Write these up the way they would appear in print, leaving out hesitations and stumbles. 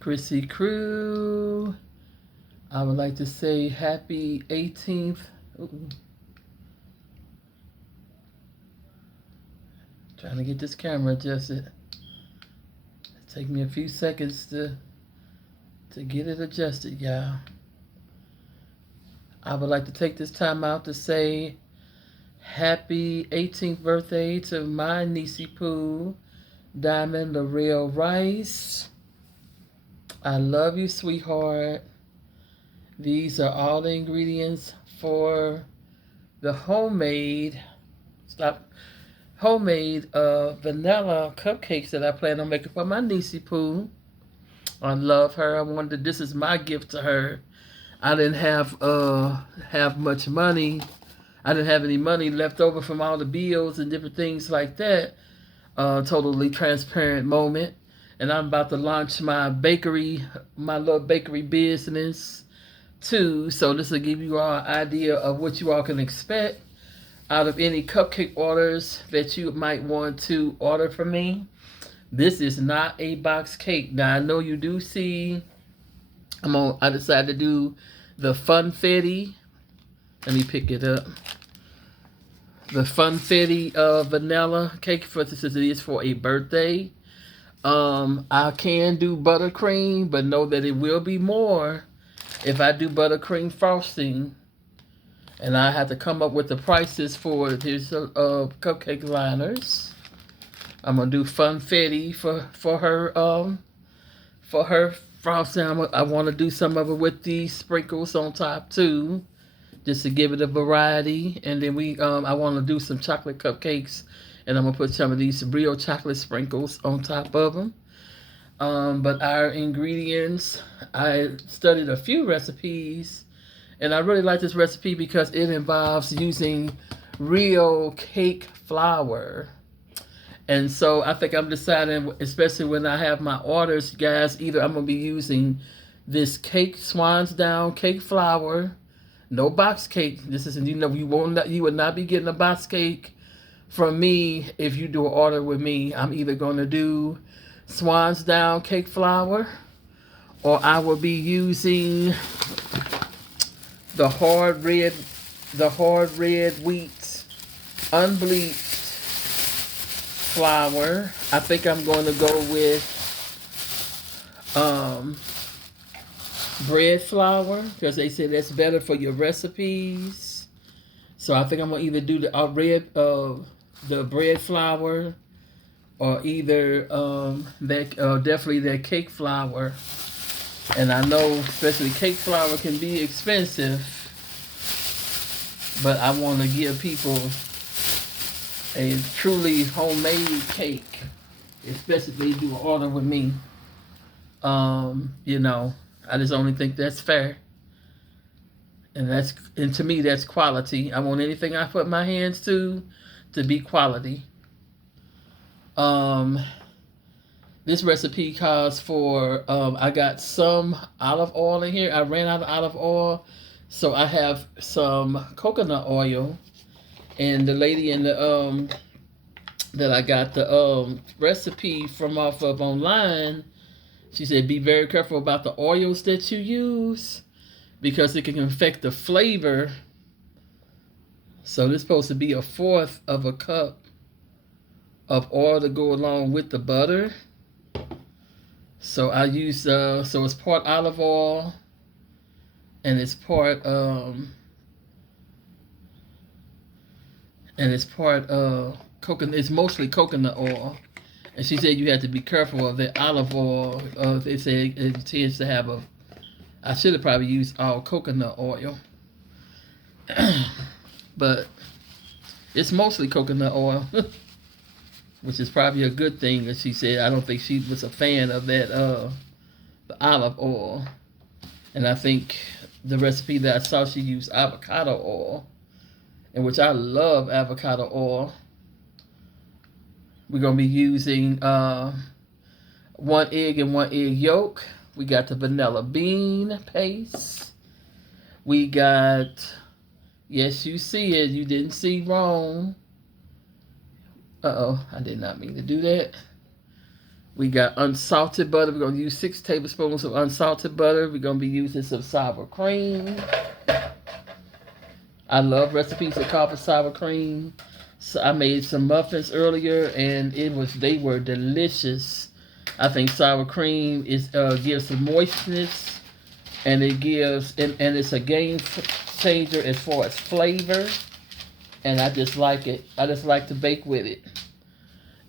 Chrissy Crew, I would like to say happy 18th. Ooh, trying to get this camera adjusted. Take me a few seconds to get it adjusted, y'all. I would like to take this time out to say happy 18th birthday to my niecey Pooh, Dya'mond L'Oreal Rice. I love you, sweetheart. These are all the ingredients for the homemade vanilla cupcakes that I plan on making for my niecey Pooh. I love her. I wanted this is my gift to her. I didn't have much money. I didn't have any money left over from all the bills and different things like that. Totally transparent moment. And I'm about to launch my little bakery business too. So this will give you all an idea of what you all can expect out of any cupcake orders that you might want to order from me. This is not a box cake. Now I know you do see. I decided to do the Funfetti. Let me pick it up. The Funfetti vanilla cake for this is for a birthday. I can do buttercream, but know that it will be more if I do buttercream frosting. And I have to come up with the prices for these cupcake liners. I'm gonna do Funfetti for her frosting. I want to do some of it with these sprinkles on top too, just to give it a variety. And then I want to do some chocolate cupcakes, and I'm gonna put some of these real chocolate sprinkles on top of them. But our ingredients, I studied a few recipes, and I really like this recipe because it involves using real cake flour. And so I think I'm deciding, especially when I have my orders, guys, either I'm going to be using this Swan's Down cake flour, no box cake. This is, you will not be getting a box cake from me if you do an order with me. I'm either going to do Swan's Down cake flour, or I will be using the hard red wheat unbleached flour. I think I'm going to go with bread flour because they say that's better for your recipes. So I think I'm gonna either do the bread flour, or either definitely that cake flour. And I know especially cake flour can be expensive, but I want to give people a truly homemade cake, especially if they do an order with me. I just only think that's fair. And to me that's quality. I want anything I put my hands to be quality. This recipe calls for I got some olive oil in here. I ran out of olive oil, so I have some coconut oil. And the lady in the that I got the recipe from off of online, she said be very careful about the oils that you use because it can affect the flavor. So this is supposed to be 1/4 of a cup of oil to go along with the butter. So I use so it's part olive oil and it's part coconut. It's mostly coconut oil. And she said you have to be careful of the olive oil. They say it tends to have I should have probably used all coconut oil. But it's mostly coconut oil, which is probably a good thing. And she said I don't think she was a fan of that the olive oil. And I think the recipe that I saw, she used avocado oil, in which I love avocado oil. We're going to be using 1 egg and 1 egg yolk. We got the vanilla bean paste. We got, yes, you see it. You didn't see wrong. Uh-oh, I did not mean to do that. We got unsalted butter. We're going to use 6 tablespoons of unsalted butter. We're going to be using some sour cream. I love recipes that call for sour cream. So I made some muffins earlier, and they were delicious. I think sour cream gives some moistness, and it's a game changer as far as flavor. And I just like it. I just like to bake with it.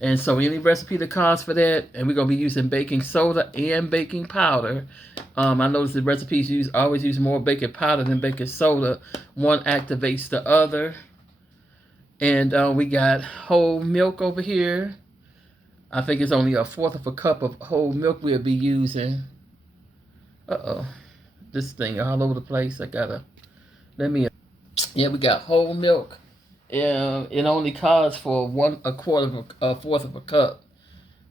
And so any recipe that calls for that, and we're gonna be using baking soda and baking powder. I noticed the recipes always use more baking powder than baking soda. One activates the other. And we got whole milk over here. I think it's only 1/4 of a cup of whole milk we'll be using. Uh-oh. This thing all over the place. Yeah, we got whole milk. It only calls for 1/4 of a cup.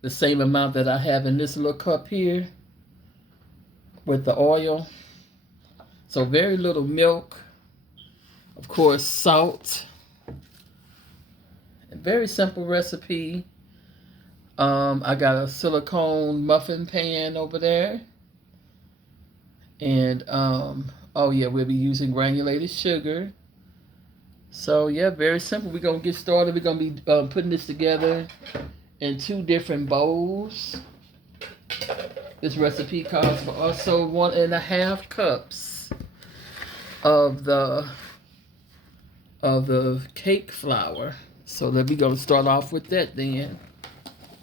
The same amount that I have in this little cup here with the oil. So very little milk. Of course, salt. A very simple recipe. I got a silicone muffin pan over there. And, oh yeah, we'll be using granulated sugar. So yeah, very simple. We're going to get started. We're going to be putting this together in 2 different bowls. This recipe calls for also 1.5 cups of the cake flour. So then we're going to start off with that then.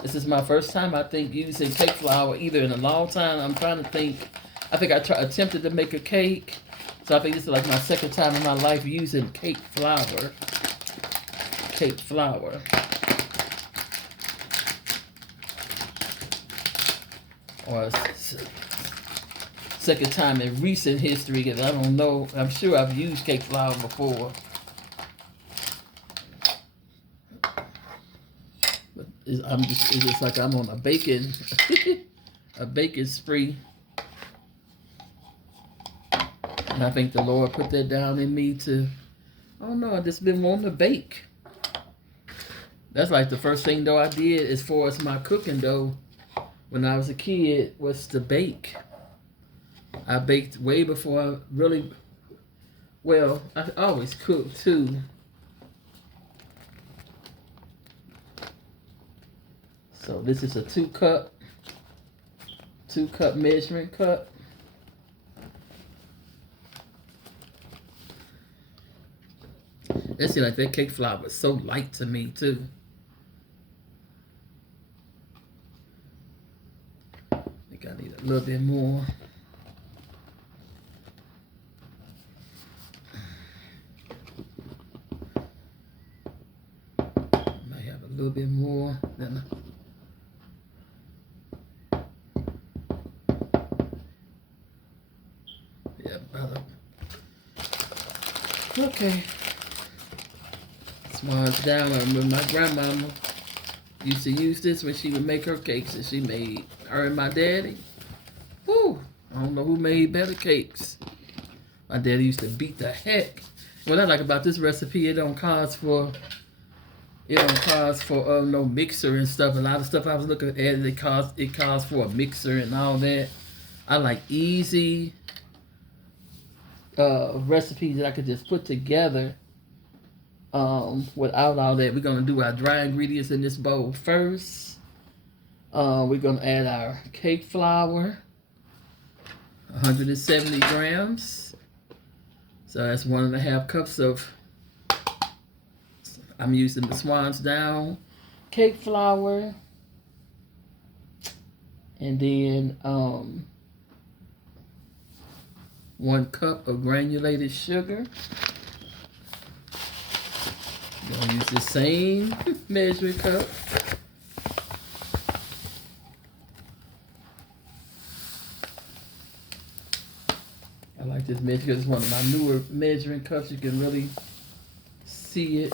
This is my first time, I think, using cake flour either in a long time. I'm trying to think. I think attempted to make a cake. So I think this is like my second time in my life using cake flour. Cake flour. Or second time in recent history, because I don't know. I'm sure I've used cake flour before. But it's just like I'm on a baking, a baking spree. And I think the Lord put that down in me to, I don't know, I just been wanting to bake. That's like the first thing though I did as far as my cooking though, when I was a kid, was to bake. I baked way before I really, well, I always cooked too. So this is a 2 cup measuring cup. It seems like that cake flour is so light to me too. I think I need a little bit more. Might have a little bit more than. Yeah, about okay. Swans down. I remember my grandmama used to use this when she would make her cakes that she made. Her and my daddy. Whew. I don't know who made better cakes. My daddy used to beat the heck. What I like about this recipe, it don't cause for no mixer and stuff. A lot of stuff I was looking at, it calls for a mixer and all that. I like easy recipes that I could just put together without all that. We're gonna do our dry ingredients in this bowl first. We're gonna add our cake flour, 170 grams. So that's 1.5 cups of, I'm using the Swan's Down cake flour. And then 1 cup of granulated sugar. I'm gonna use the same measuring cup. I like this measure because it's one of my newer measuring cups. You can really see it.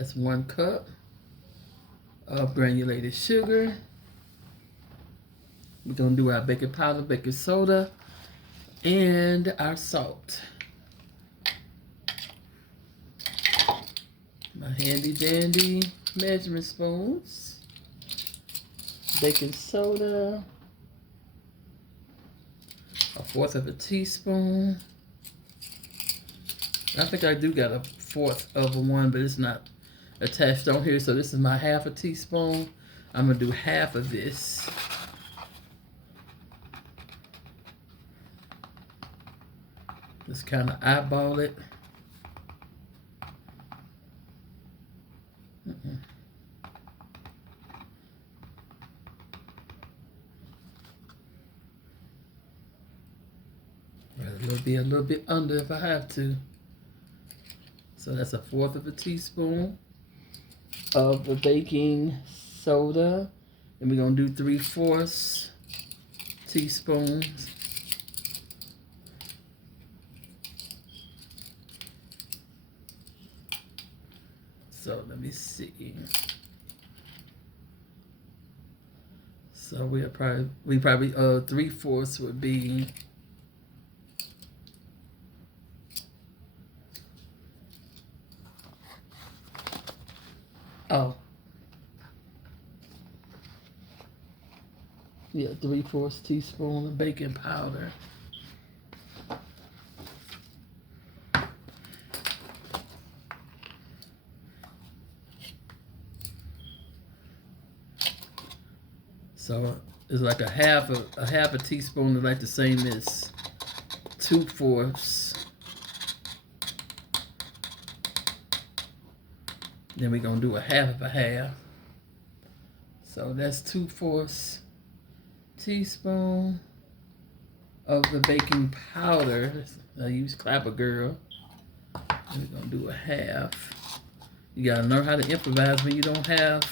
That's 1 cup of granulated sugar. We're gonna do our baking powder, baking soda, and our salt. My handy dandy measuring spoons. Baking soda. 1/4 of a teaspoon. I think I do got 1/4 of one, but it's not attached on here. So this is my 1/2 a teaspoon. I'm gonna do 1/2 of this. Just kind of eyeball it. A little bit under if I have to. So that's 1/4 of a teaspoon of the baking soda. And we're gonna do 3/4 teaspoons so let me see. So we probably 3/4 would be yeah, 3/4 teaspoon of baking powder. So it's like a half a teaspoon is like the same as 2/4. Then we're gonna do 1/2 of a half. So that's 2/4 teaspoon of the baking powder. I use Clapper Girl. And we're gonna do 1/2. You gotta learn how to improvise when you don't have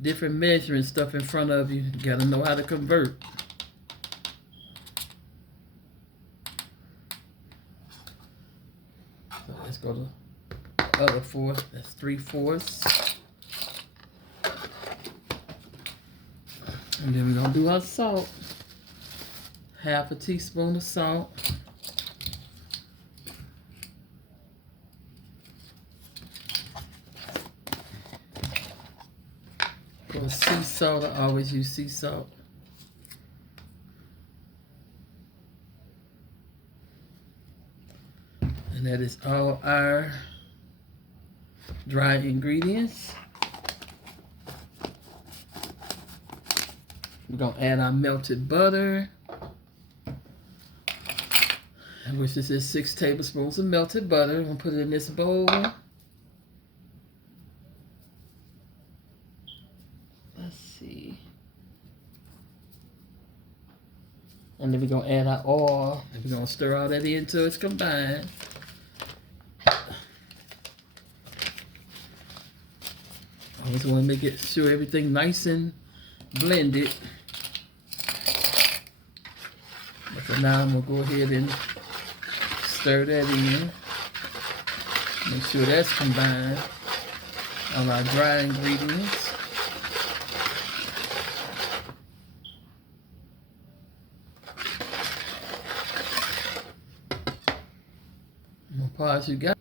different measuring stuff in front of you. You gotta know how to convert. So let's go to the other 1/4. That's 3/4. And then we're gonna do our salt. 1/2 a teaspoon of salt. For sea salt, I always use sea salt. And that is all our dry ingredients. We're gonna add our melted butter, which is 6 tablespoons of melted butter. I'm gonna put it in this bowl. Let's see. And then we're gonna add our oil, and we're gonna stir all that in until it's combined. Always wanna make it sure everything nice and blended. But for now, I'm gonna go ahead and stir that in. Make sure that's combined. All our dry ingredients. More parts you got.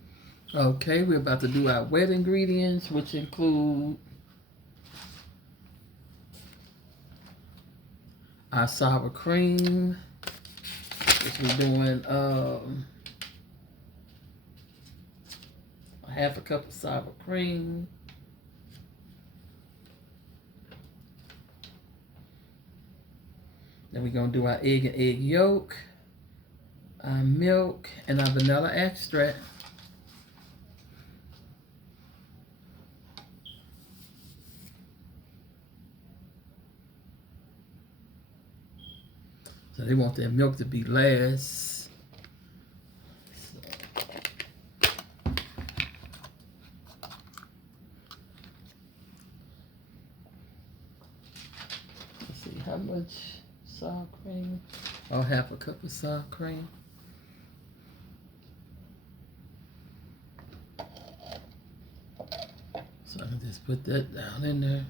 Okay, we're about to do our wet ingredients, which include our sour cream, which we're doing 1/2 a cup of sour cream. Then we're gonna do our egg and egg yolk, our milk, and our vanilla extract. So they want their milk to be last. Let's see, how much sour cream? Oh, 1/2 a cup of sour cream. Just put that down in there.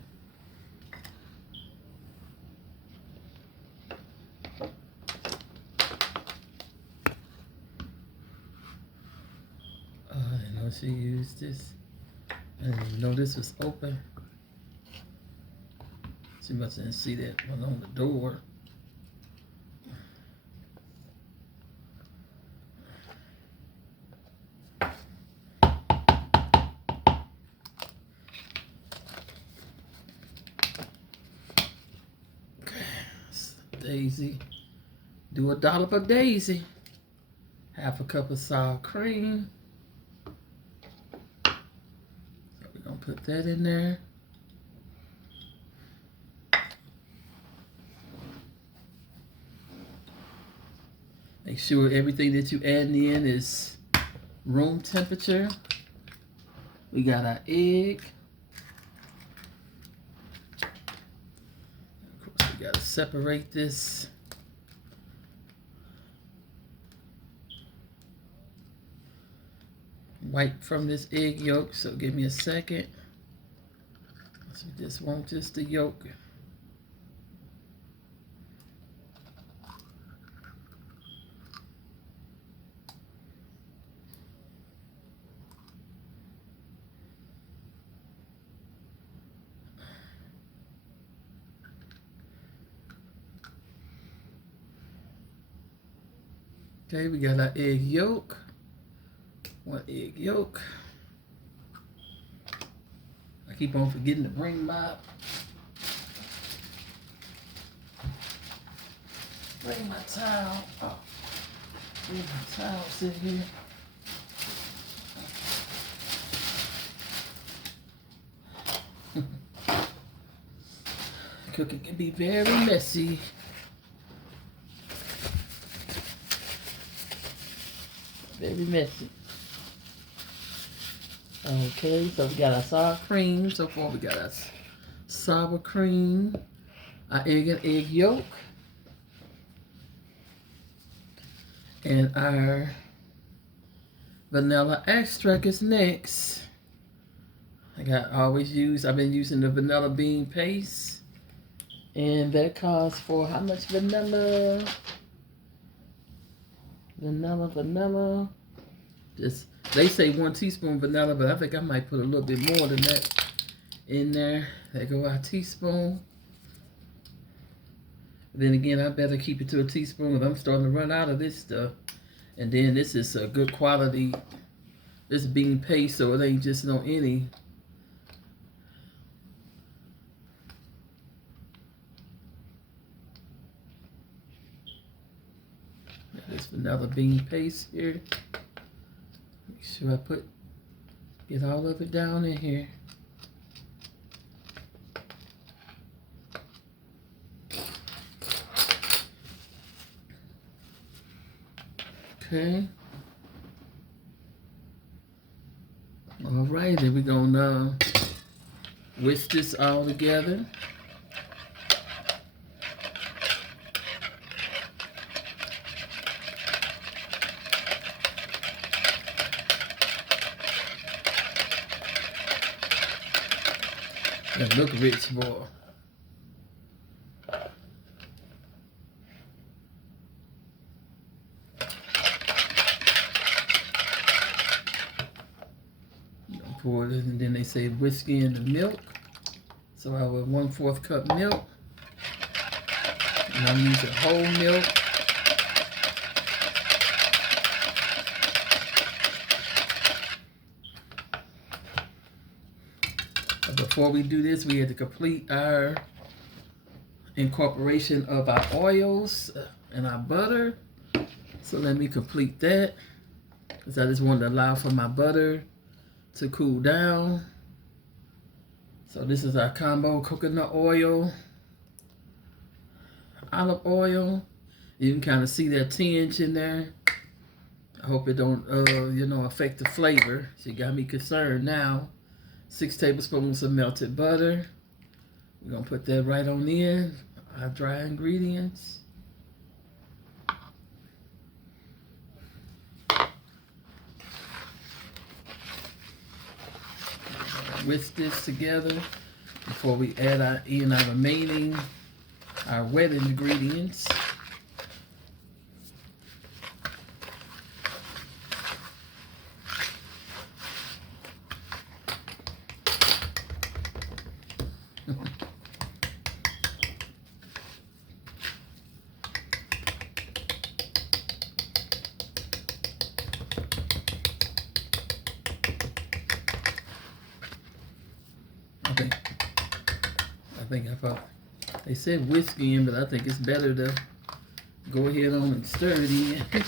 I didn't know she used this. I didn't even know this was open. She must didn't see that one on the door. Daisy. Do a dollop of Daisy. Half a cup of sour cream. So we're going to put that in there. Make sure everything that you add in is room temperature. We got our egg. Of course, we got to separate this. White from this egg yolk, so give me a second. So we just want just the yolk. Okay, we got our egg yolk. One egg yolk. I keep on forgetting to bring my towel. Oh, where's my towel sit here? Cooking can be very messy. Very messy. Okay, so we got our sour cream. So far we got our sour cream, our egg and egg yolk, and our vanilla extract is next. I've been using the vanilla bean paste, and that calls for how much vanilla? Vanilla. Just, they say 1 teaspoon vanilla, but I think I might put a little bit more than that in there. There go our teaspoon. Then again, I better keep it to a teaspoon because I'm starting to run out of this stuff. And then this is a good quality, this bean paste, so it ain't just no any. This vanilla bean paste here. Make sure I get all of it down in here. Okay. All right, then we're gonna whisk this all together. That look rich, boy. Pour it, and then they say whiskey in the milk. So I have 1/4 cup milk. And I'm using whole milk. But before we do this, we had to complete our incorporation of our oils and our butter. So let me complete that, because I just wanted to allow for my butter to cool down. So this is our combo: coconut oil, olive oil. You can kind of see that tinge in there. I hope it don't, affect the flavor. She got me concerned now. 6 tablespoons of melted butter. We're gonna put that right on in, our dry ingredients. whisk this together before we add our remaining, our wet ingredients. I think they said whiskey in, but I think it's better to go ahead on and stir it in.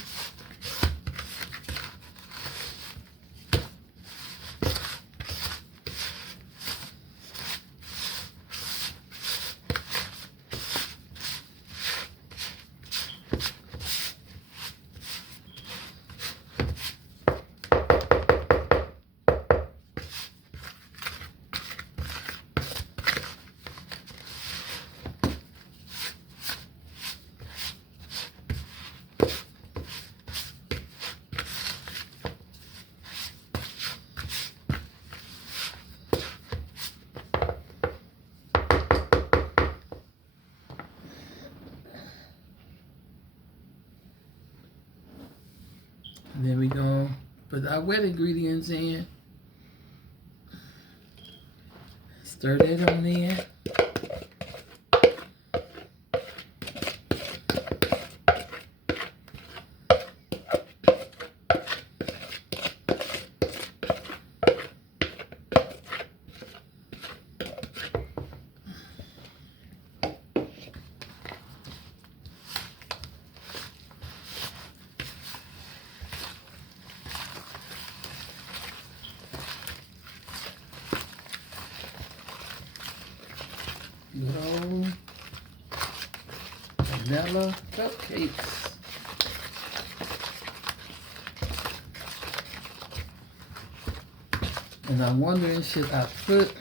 And then we gonna put our wet ingredients in. Stir that on in. Good old vanilla cupcakes. And I'm wondering, should I put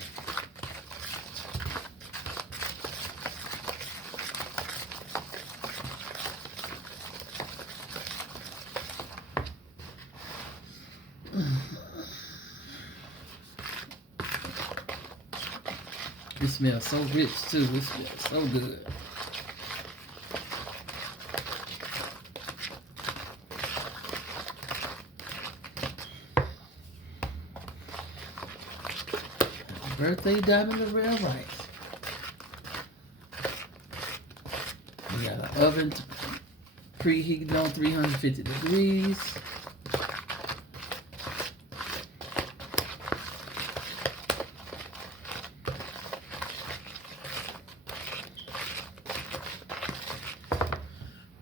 it smells so rich too. It smells so good. Birthday Diamond the real right. We got an oven preheated on 350 degrees.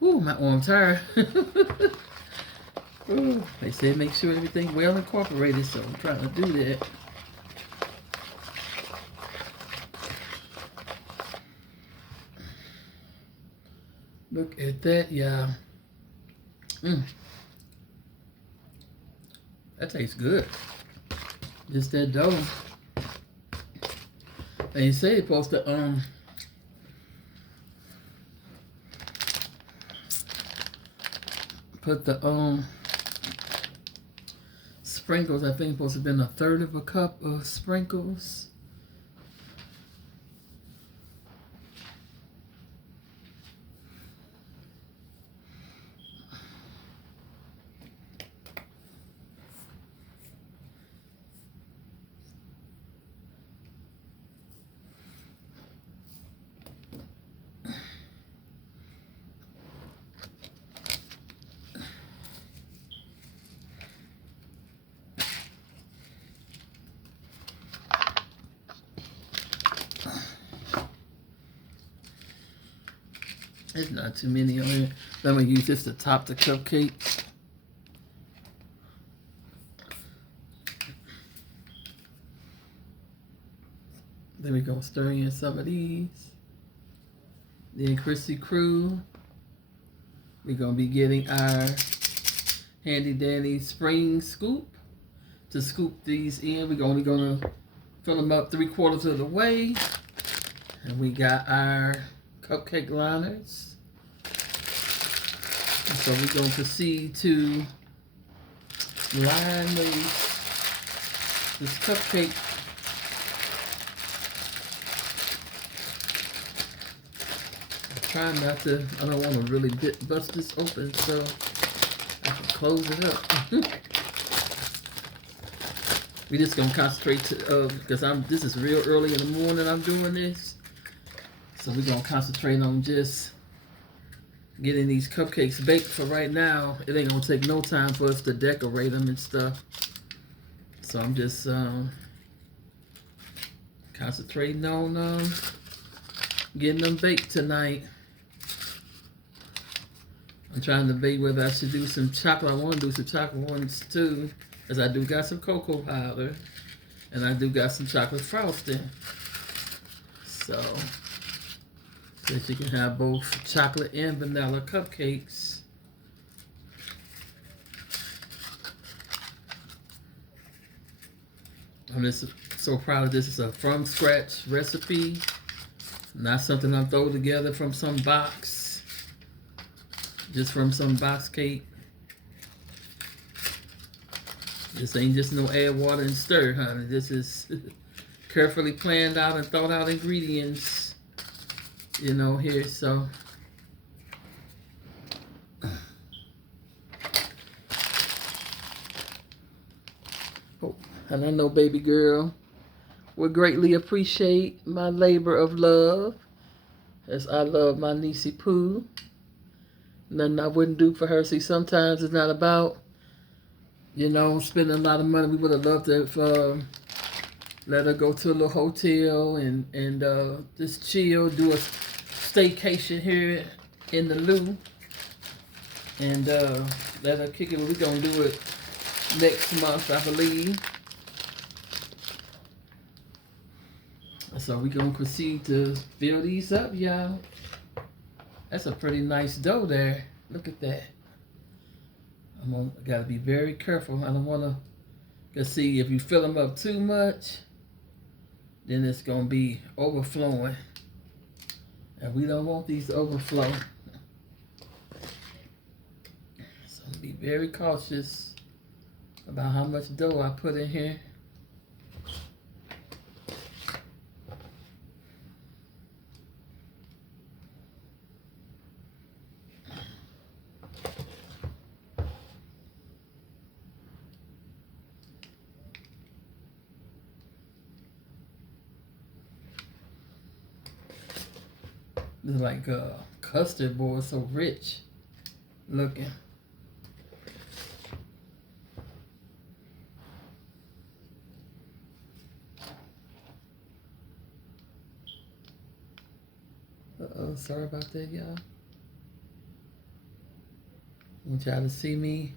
Ooh, my arm's tired. Ooh, they said make sure everything well incorporated, so I'm trying to do that. Look at that, y'all. That tastes good. Just that dough. They say it's supposed to put the sprinkles. I think it's supposed to have been 1/3 of a cup of sprinkles. There's not too many on here. I'm going to use this to top the cupcake. Then we're going to stir in some of these. Then Chrissy Crew. We're going to be getting our handy dandy spring scoop to scoop these in. We're only going to fill them up 3/4 of the way. And we got our cupcake liners. And so we're going to proceed to line this cupcake trying not to, I don't want to really bust this open, so I can close it up. We just gonna concentrate because this is real early in the morning I'm doing this. So we're gonna concentrate on just getting these cupcakes baked for right now. It ain't gonna take no time for us to decorate them and stuff. So I'm just concentrating on getting them baked tonight. I'm trying to debate whether I should do some chocolate. I want to do some chocolate ones too, because I do got some cocoa powder, and I do got some chocolate frosting. So that you can have both chocolate and vanilla cupcakes. I'm just so proud of this. It's a from scratch recipe, not something I'm throwing together from some box, just from some box cake. This ain't just no add water and stir, honey. This is carefully planned out and thought out ingredients, you know, here. So oh, and I know, baby girl, would greatly appreciate my labor of love, as I love my niecey Pooh. Nothing I wouldn't do for her. See, sometimes it's not about, you know, spending a lot of money. We would have loved to let her go to a little hotel and just chill, do a staycation here in the Lou, and let her kick it. We're gonna do it next month, I believe. So we're gonna proceed to fill these up, y'all. That's a pretty nice dough there. Look at that. I gotta be very careful. I don't wanna, cause see, if you fill them up too much, then it's gonna be overflowing. And we don't want these to overflow. So be very cautious about how much dough I put in here. It's like custard board, so rich looking. Uh-oh, sorry about that, y'all. I want y'all to see me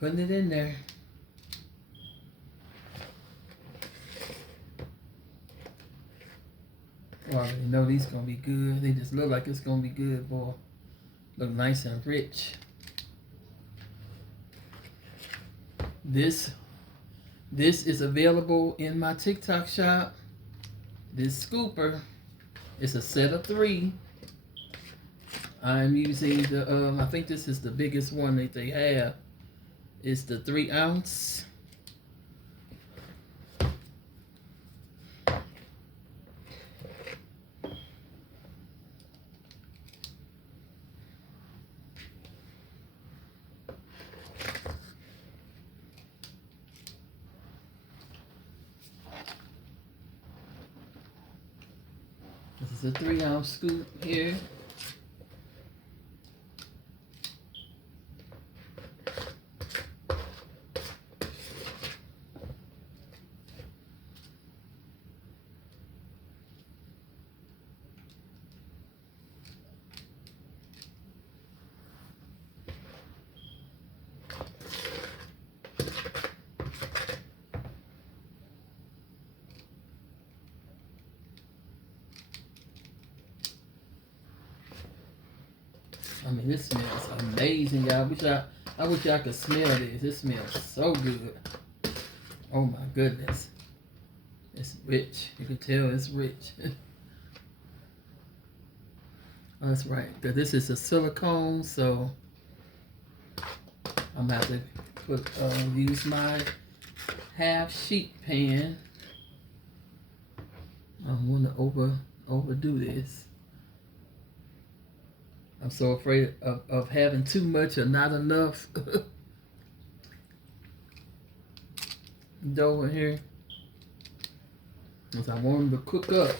putting it in there. Oh, I already know these gonna be good. They just look like it's gonna be good, boy. Look nice and rich. This is available in my TikTok shop. This scooper, it's a set of 3. I'm using the I think this is the biggest one that they have. It's the 3 ounce. This is a 3 ounce scoop here. I mean, this smells amazing, y'all. I wish y'all could smell this. This smells so good. Oh my goodness. It's rich. You can tell it's rich. Oh, that's right. Because this is a silicone, so I'm gonna have to use my half sheet pan. I don't want to overdo this. I'm so afraid of having too much or not enough dough in here. Because I want them to cook up.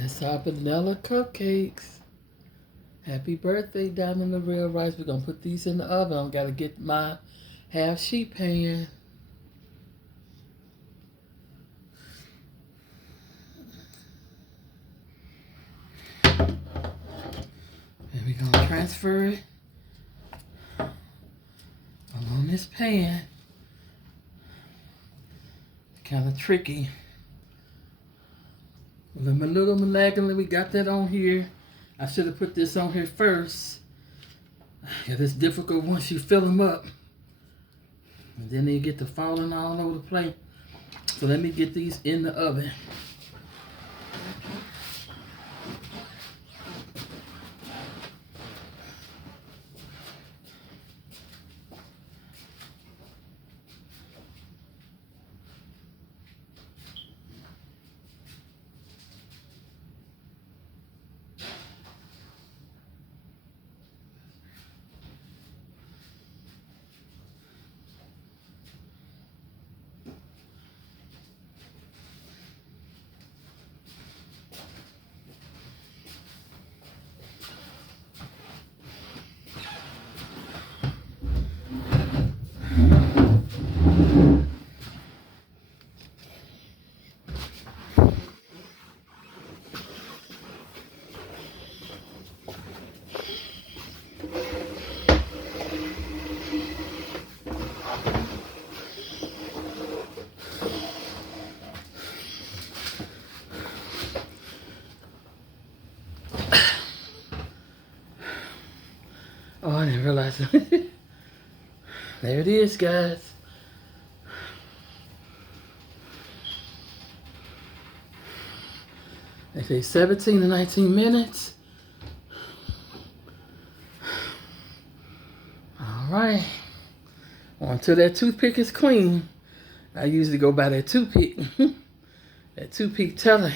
That's our vanilla cupcakes. Happy birthday, Diamond the Real Rice. We're going to put these in the oven. I've got to get my half sheet pan. And we're going to transfer it along this pan. Kind of tricky. A little malaggingly, we got that on here. I should have put this on here first. Yeah, it's difficult once you fill them up. And then they get to falling all over the place. So let me get these in the oven. Oh, I didn't realize it. There it is, guys. They say 17 to 19 minutes. All right. Until that toothpick is clean. I usually go by that toothpick. That toothpick teller.